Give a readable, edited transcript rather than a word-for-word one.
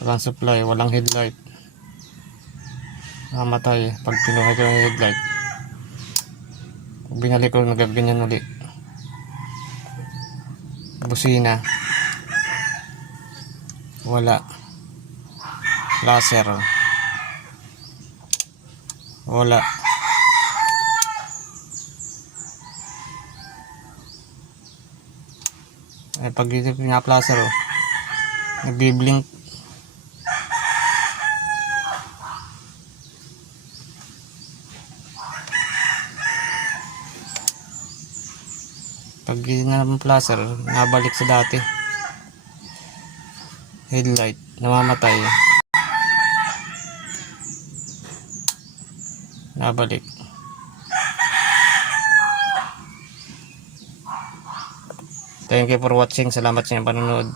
walang supply, walang headlight, namatay pag pinuhay ko yung headlight. Pag binalik ko, nagaganyan ulit. Busina, wala. Laser, wala. Pag dito pinaka-laser, nagbiblink. Pag dito na ng laser, nabalik sa dati. Headlight, namamatay. Nabalik. Thank you for watching. Salamat sa inyong panonood.